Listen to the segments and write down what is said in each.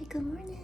Say good morning.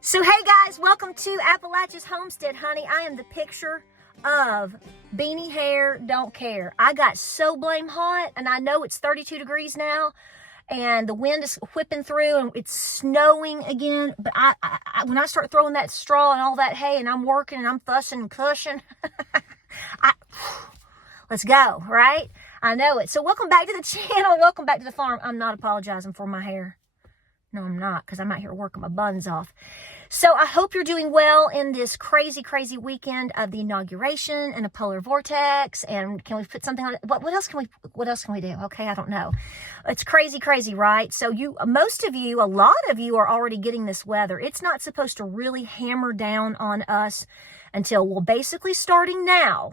So hey guys, welcome to Appalachia's Homestead, honey. I am the picture of beanie hair, don't care. I got so blame hot, and I know it's 32 degrees now, and the wind is whipping through, and it's snowing again. But when I start throwing that straw and all that hay, and I'm working, and I'm fussing and cushing, let's go, right? I know it. So welcome back to the channel. Welcome back to the farm. I'm not apologizing for my hair. No, I'm not, because I'm out here working my buns off. So I hope you're doing well in this crazy, crazy weekend of the inauguration and the polar vortex. And can we put something on it? What else can we do? Okay, I don't know. It's crazy, crazy, right? So most of you, a lot of you are already getting this weather. It's not supposed to really hammer down on us until, well, basically starting now.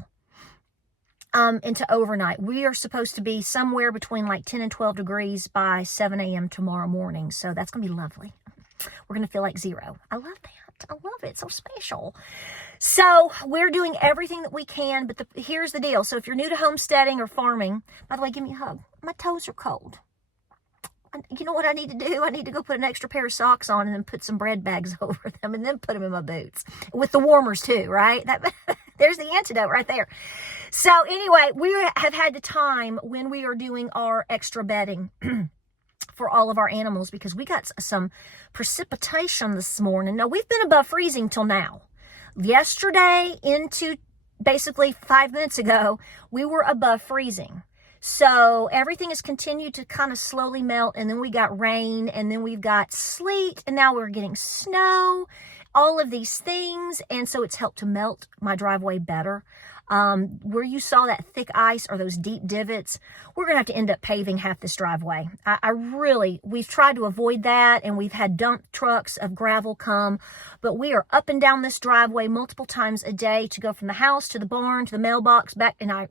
into overnight. We are supposed to be somewhere between like 10 and 12 degrees by 7 a.m. tomorrow morning. So that's going to be lovely. We're going to feel like zero. I love that. I love it. It's so special. So we're doing everything that we can, but here's the deal. So if you're new to homesteading or farming, by the way, give me a hug. My toes are cold. You know what I need to do? I need to go put an extra pair of socks on and then put some bread bags over them and then put them in my boots with the warmers too, right? There's the antidote right there. So anyway, we have had the time when we are doing our extra bedding for all of our animals because we got some precipitation this morning. Now, we've been above freezing till now. Yesterday into basically 5 minutes ago, we were above freezing. So everything has continued to kind of slowly melt, and then we got rain, and then we've got sleet, and now we're getting snow, all of these things, and so it's helped to melt my driveway better. Where you saw that thick ice or those deep divots, we're going to have to end up paving half this driveway. We've tried to avoid that, and we've had dump trucks of gravel come, but we are up and down this driveway multiple times a day to go from the house to the barn to the mailbox back, and I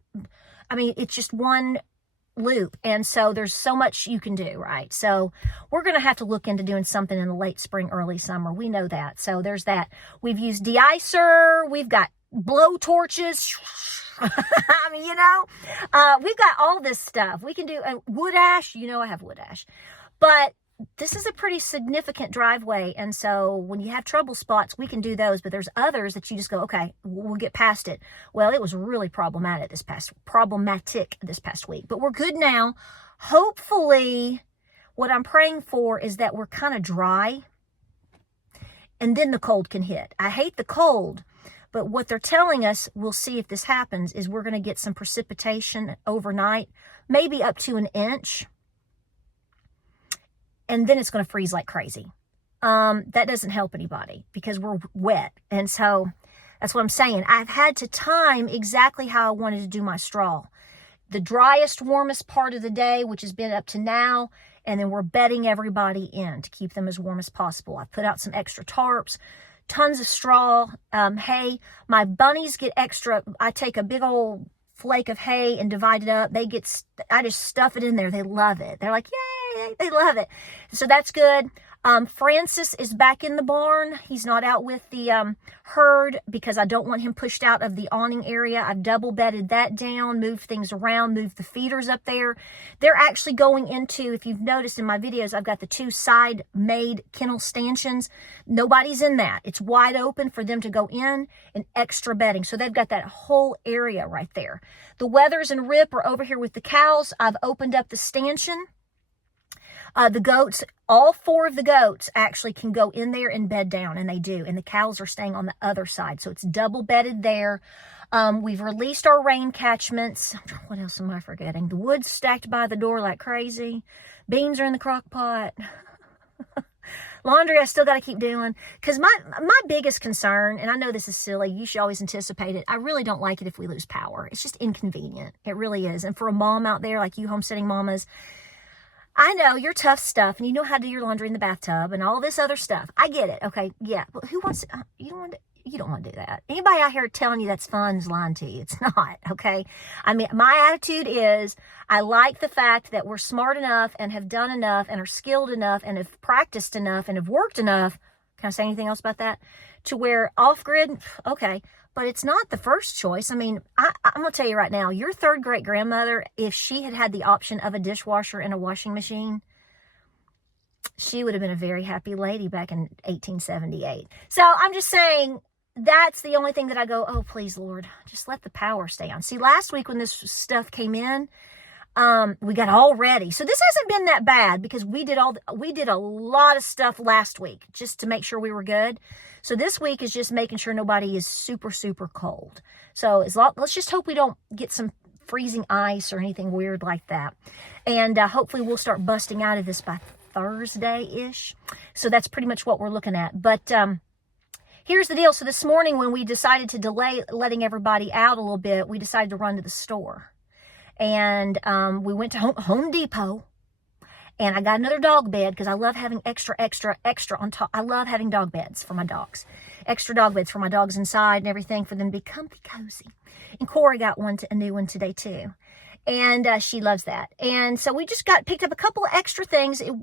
mean, it's just one loop. And so there's so much you can do, right? So we're going to have to look into doing something in the late spring, early summer. We know that. So there's that. We've used de-icer. We've got blow torches. I mean, we've got all this stuff. We can do wood ash. I have wood ash. But this is a pretty significant driveway, and so when you have trouble spots, we can do those, but there's others that you just go, okay, we'll get past it. Well, it was really problematic this past week, but we're good now. Hopefully, what I'm praying for is that we're kind of dry, and then the cold can hit. I hate the cold, but what they're telling us, we'll see if this happens, is we're going to get some precipitation overnight, maybe up to an inch. And then it's going to freeze like crazy. That doesn't help anybody because we're wet. And so that's what I'm saying. I've had to time exactly how I wanted to do my straw. The driest, warmest part of the day, which has been up to now, and then we're bedding everybody in to keep them as warm as possible. I put out some extra tarps, tons of straw, hay. My bunnies get extra. I take a big old flake of hay and divide it up. I just stuff it in there. They love it. They're like, yay, they love it. So that's good. Francis is back in the barn. He's not out with the herd because I don't want him pushed out of the awning area. I've double bedded that down, moved things around, moved the feeders up there. They're actually going into, if you've noticed in my videos, I've got the 2 side-made kennel stanchions. Nobody's in that. It's wide open for them to go in and extra bedding. So they've got that whole area right there. The Weathers and Rip are over here with the cows. I've opened up the stanchion. The goats, all 4 of the goats actually can go in there and bed down, and they do. And the cows are staying on the other side. So it's double bedded there. We've released our rain catchments. What else am I forgetting? The wood's stacked by the door like crazy. Beans are in the crock pot. Laundry I still got to keep doing. Because my biggest concern, and I know this is silly, you should always anticipate it. I really don't like it if we lose power. It's just inconvenient. It really is. And for a mom out there like you homesteading mamas, I know you're tough stuff and you know how to do your laundry in the bathtub and all this other stuff. I get it. Okay. Yeah. But who wants to, you don't want to do that. Anybody out here telling you that's fun is lying to you. It's not. Okay. I mean, my attitude is I like the fact that we're smart enough and have done enough and are skilled enough and have practiced enough and have worked enough. Can I say anything else about that? To where off grid. Okay. But it's not the first choice. I mean, I'm going to tell you right now, your 3rd great grandmother, if she had had the option of a dishwasher and a washing machine, she would have been a very happy lady back in 1878. So I'm just saying that's the only thing that I go, oh, please, Lord, just let the power stay on. See, last week when this stuff came in, we got all ready. So this hasn't been that bad because we did a lot of stuff last week just to make sure we were good. So this week is just making sure nobody is super, super cold. So let's just hope we don't get some freezing ice or anything weird like that. And hopefully we'll start busting out of this by Thursday-ish. So that's pretty much what we're looking at. But here's the deal. So this morning when we decided to delay letting everybody out a little bit, we decided to run to the store. And we went to Home Depot. And I got another dog bed because I love having extra on top. I love having dog beds for my dogs. extra dog beds for my dogs inside and everything for them to be comfy cozy. And Corey got a new one today too. And she loves that. And so we just picked up a couple of extra things. It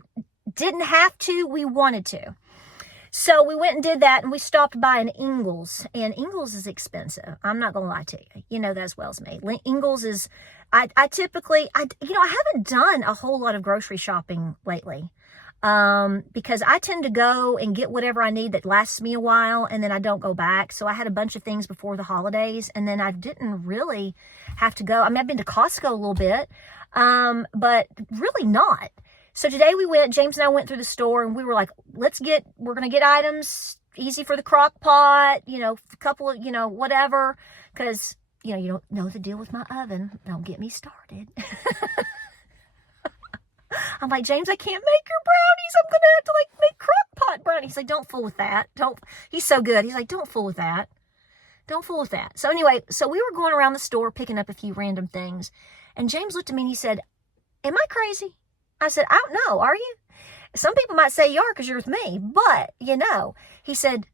didn't have to, we wanted to. So we went and did that, and we stopped by an Ingles, and Ingles is expensive. I'm not going to lie to you. You know that as well as me. Ingles is, I haven't done a whole lot of grocery shopping lately, because I tend to go and get whatever I need that lasts me a while, and then I don't go back. So I had a bunch of things before the holidays, and then I didn't really have to go. I mean, I've been to Costco a little bit, but really not. So today James and I went through the store, and we were like, we're going to get items easy for the crock pot, a couple of, whatever, because, you don't know the deal with my oven. Don't get me started. I'm like, James, I can't make your brownies. I'm going to have to make crock pot brownies. He's like, don't fool with that. He's so good. He's like, don't fool with that. Don't fool with that. So anyway, we were going around the store picking up a few random things, and James looked at me and he said, am I crazy? I said, I don't know. Are you? Some people might say you are because you're with me, but he said,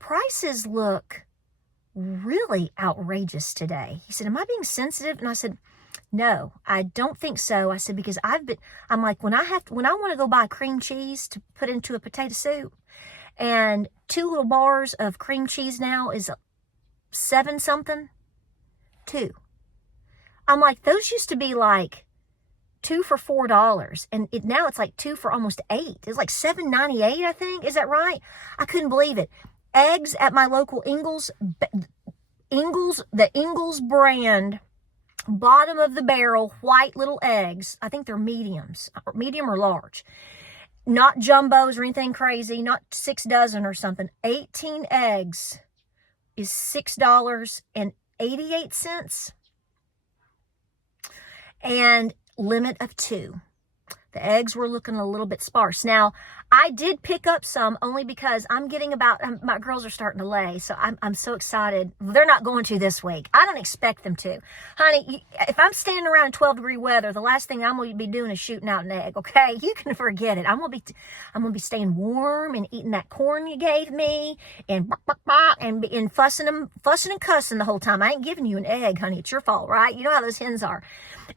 prices look really outrageous today. He said, am I being sensitive? And I said, no, I don't think so. I said, because I'm like, when I want to go buy cream cheese to put into a potato soup, and 2 little bars of cream cheese now is 7 something, 2. I'm like, those used to be like 2 for $4, and now it's like 2 for almost $8. It's like $7.98, I think. Is that right? I couldn't believe it. Eggs at my local Ingles, the Ingles brand, bottom of the barrel, white little eggs. I think they're medium or large. Not jumbos or anything crazy, not 6 dozen or something. 18 eggs is $6.88. And limit of 2. The eggs were looking a little bit sparse. Now, I did pick up some only because I'm getting my girls are starting to lay, so I'm so excited. They're not going to this week. I don't expect them to. Honey, if I'm standing around in 12-degree weather, the last thing I'm going to be doing is shooting out an egg, okay? You can forget it. I'm going to be staying warm and eating that corn you gave me and fussing and cussing the whole time. I ain't giving you an egg, honey. It's your fault, right? You know how those hens are.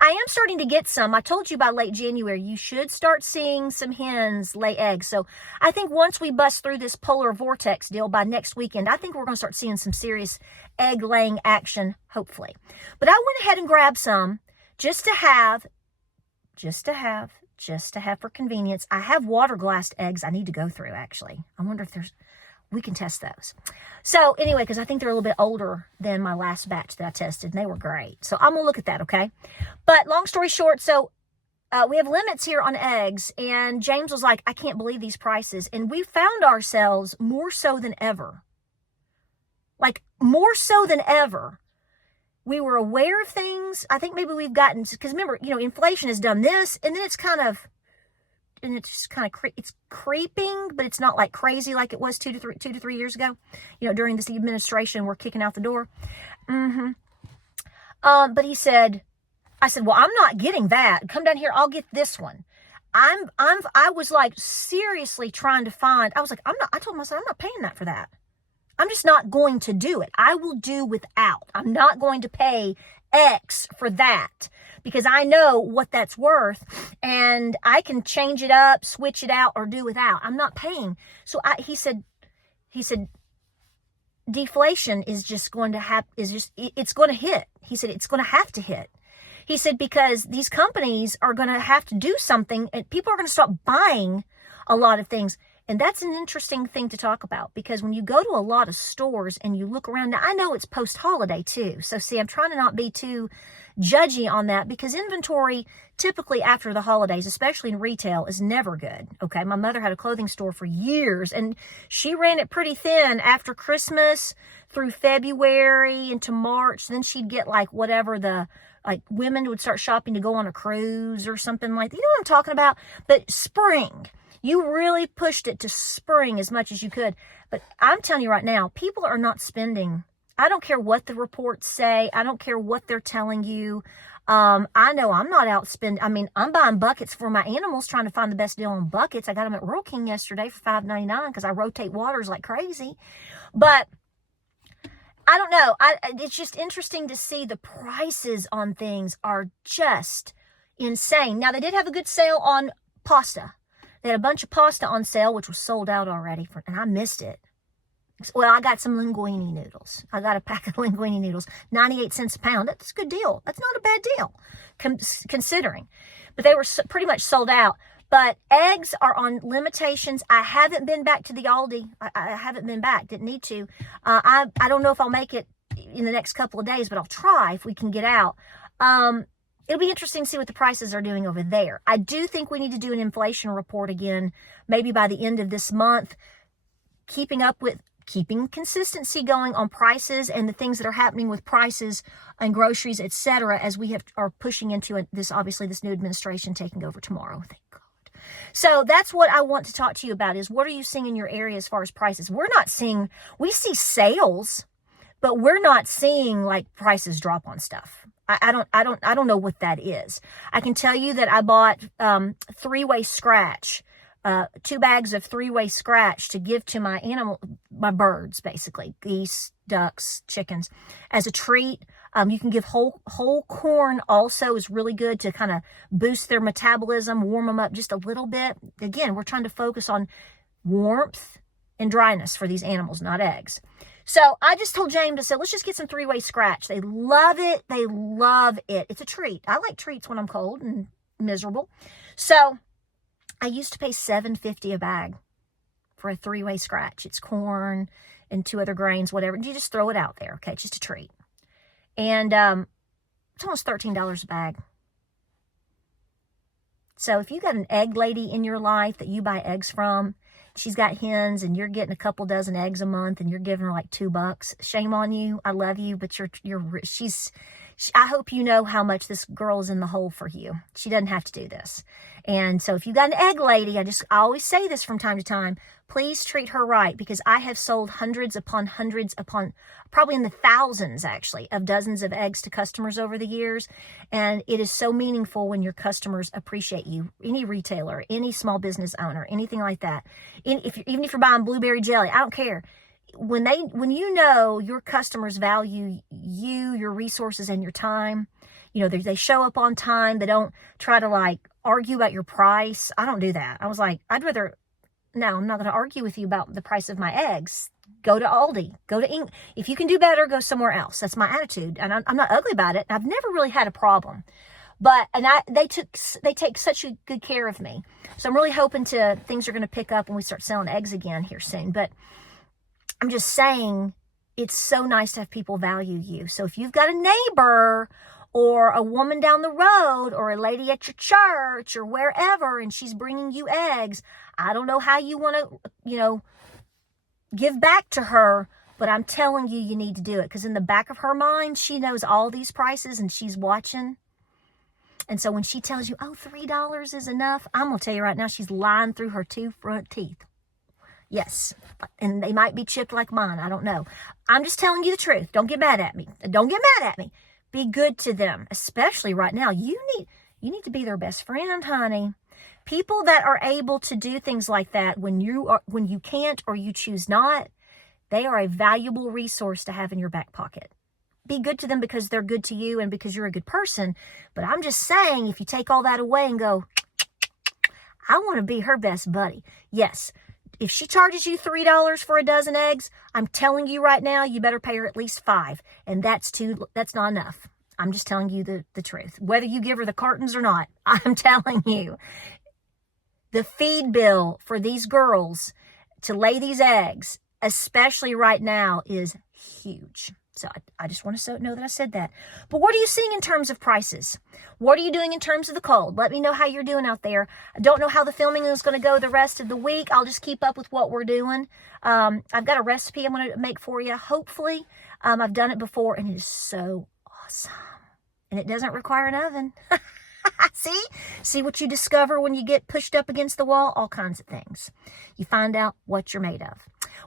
I am starting to get some. I told you by late January, you should start seeing some hens lay eggs. So I think once we bust through this polar vortex deal by next weekend, I think we're going to start seeing some serious egg laying action, hopefully. But I went ahead and grabbed some just to have for convenience. I have water glassed eggs I need to go through, actually. I wonder if we can test those. So anyway, because I think they're a little bit older than my last batch that I tested, and they were great. So I'm going to look at that, okay? But long story short, so we have limits here on eggs, and James was like, I can't believe these prices. And we found ourselves more so than ever. Like, more so than ever. We were aware of things. I think maybe we've gotten, because remember, inflation has done this, and then it's creeping, but it's not like crazy like it was 2 to 3 years ago. During this administration, we're kicking out the door. But I said, well, I'm not getting that. Come down here. I'll get this one. I was like seriously trying to find, I told myself, I'm not paying that for that. I'm just not going to do it. I will do without. I'm not going to pay X for that because I know what that's worth and I can change it up, switch it out, or do without. I'm not paying. So he said, deflation is just going to it's going to hit. He said, it's going to have to hit. He said, because these companies are going to have to do something and people are going to stop buying a lot of things. And that's an interesting thing to talk about because when you go to a lot of stores and you look around, now I know it's post-holiday too. So see, I'm trying to not be too judgy on that because inventory typically after the holidays, especially in retail, is never good. Okay. My mother had a clothing store for years and she ran it pretty thin after Christmas through February into March. Then she'd get like whatever women would start shopping to go on a cruise or something like that. You know what I'm talking about? But spring. You really pushed it to spring as much as you could. But I'm telling you right now, people are not spending. I don't care what the reports say. I don't care what they're telling you. I know I'm not out spending. I mean, I'm buying buckets for my animals, trying to find the best deal on buckets. I got them at Rural King yesterday for $5.99 because I rotate waters like crazy. But I don't know. It's just interesting to see the prices on things are just insane. Now, they did have a good sale on pasta. They had a bunch of pasta on sale, which was sold out already, and I missed it. Well, I got some linguine noodles. I got a pack of linguine noodles, 98 cents a pound. That's a good deal. That's not a bad deal, considering. But they were pretty much sold out. But eggs are on limitations. I haven't been back to the Aldi. I haven't been back. Didn't need to. I don't know if I'll make it in the next couple of days, but I'll try if we can get out. It'll be interesting to see what the prices are doing over there. I do think we need to do an inflation report again, maybe by the end of this month, keeping consistency going on prices and the things that are happening with prices and groceries, etc., as we are pushing into this new administration taking over tomorrow. Thank God. So that's what I want to talk to you about is what are you seeing in your area as far as prices? We see sales, but we're not seeing like prices drop on stuff. I don't know what that is. I can tell you that I bought three-way scratch, 2 bags of three-way scratch to give to my birds, basically, geese, ducks, chickens, as a treat. You can give whole corn also is really good to kind of boost their metabolism, warm them up just a little bit. Again, we're trying to focus on warmth and dryness for these animals, not eggs. So I just told James, I said, let's just get some three-way scratch. They love it. They love it. It's a treat. I like treats when I'm cold and miserable. So I used to pay $7.50 a bag for a three-way scratch. It's corn and 2 other grains, whatever. You just throw it out there, okay? It's just a treat. And it's almost $13 a bag. So if you got an egg lady in your life that you buy eggs from, she's got hens and you're getting a couple dozen eggs a month and you're giving her like $2, shame on you. I love you, but I hope you know how much this girl is in the hole for you. She doesn't have to do this. And so if you got an egg lady, I always say this from time to time, please treat her right, because I have sold hundreds upon probably in the thousands actually of dozens of eggs to customers over the years. And it is so meaningful when your customers appreciate you, any retailer, any small business owner, anything like that. Even if you're buying blueberry jelly, I don't care. When you know your customers value you, your resources, and your time, they show up on time. They don't try to like argue about your price. I don't do that. I was like, I'm not going to argue with you about the price of my eggs. Go to Aldi. Go to Inc. If you can do better, go somewhere else. That's my attitude, and I'm not ugly about it. I've never really had a problem, they take such a good care of me. So I'm really hoping things are going to pick up when we start selling eggs again here soon. But I'm just saying, it's so nice to have people value you. So if you've got a neighbor or a woman down the road or a lady at your church or wherever, and she's bringing you eggs, I don't know how you want to, give back to her, but I'm telling you, you need to do it, because in the back of her mind, she knows all these prices and she's watching. And so when she tells you, oh, $3 is enough, I'm going to tell you right now, she's lying through her 2 front teeth. Yes, and they might be chipped like mine. I don't know. I'm just telling you the truth. Don't get mad at me. Be good to them, especially right now. You need to be their best friend, honey. People that are able to do things like that when you can't or you choose not, they are a valuable resource to have in your back pocket. Be good to them because they're good to you and because you're a good person. But I'm just saying, if you take all that away and go, I want to be her best buddy. Yes. If she charges you $3 for a dozen eggs, I'm telling you right now, you better pay her at least $5. And that's not enough. I'm just telling you the truth. Whether you give her the cartons or not, I'm telling you. The feed bill for these girls to lay these eggs, especially right now, is huge. So I just want to know that I said that. But what are you seeing in terms of prices? What are you doing in terms of the cold? Let me know how you're doing out there. I don't know how the filming is going to go the rest of the week. I'll just keep up with what we're doing. I've got a recipe I'm going to make for you, hopefully. I've done it before, and it is so awesome. And it doesn't require an oven. See what you discover when you get pushed up against the wall? All kinds of things. You find out what you're made of.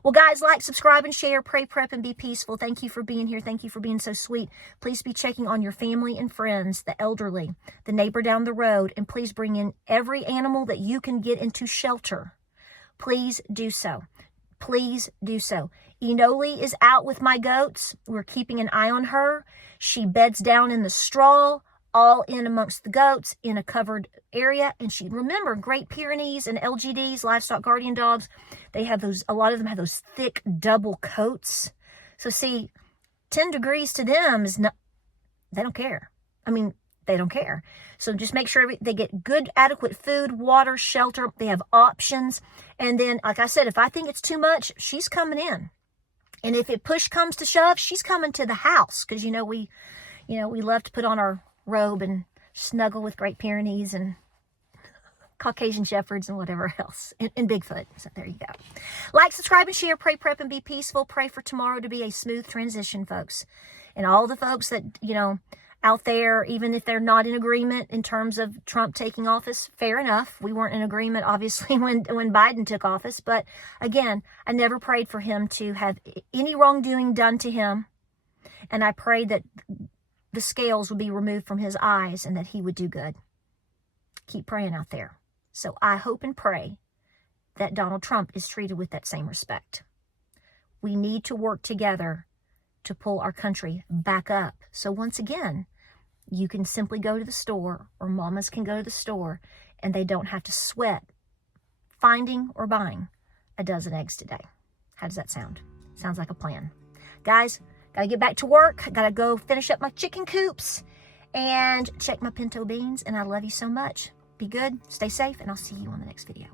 Well, guys, like, subscribe, and share. Pray, prep, and be peaceful. Thank you for being here. Thank you for being so sweet. Please be checking on your family and friends, the elderly, the neighbor down the road, and please bring in every animal that you can get into shelter. Please do so. Please do so. Enoli is out with my goats. We're keeping an eye on her. She beds down in the straw, all in amongst the goats in a covered area. And remember, Great Pyrenees and LGDs, livestock guardian dogs, they have those, a lot of them have those thick double coats. So see, 10 degrees to them is not, they don't care. I mean, they don't care. So just make sure they get good, adequate food, water, shelter. They have options. And then, like I said, if I think it's too much, she's coming in. And if it push comes to shove, she's coming to the house. Because, we love to put on our robe and snuggle with Great Pyrenees and Caucasian Shepherds and whatever else. And Bigfoot. So there you go. Like, subscribe, and share. Pray, prep, and be peaceful. Pray for tomorrow to be a smooth transition, folks. And all the folks that, out there, even if they're not in agreement in terms of Trump taking office, fair enough. We weren't in agreement, obviously, when Biden took office. But again, I never prayed for him to have any wrongdoing done to him. And I prayed that the scales would be removed from his eyes and that he would do good. Keep praying out there. So I hope and pray that Donald Trump is treated with that same respect. We need to work together to pull our country back up. So once again, you can simply go to the store, or mamas can go to the store, and they don't have to sweat finding or buying a dozen eggs today. How does that sound? Sounds like a plan. Guys, gotta get back to work. Gotta go finish up my chicken coops and check my pinto beans. And I love you so much. Be good, stay safe, and I'll see you on the next video.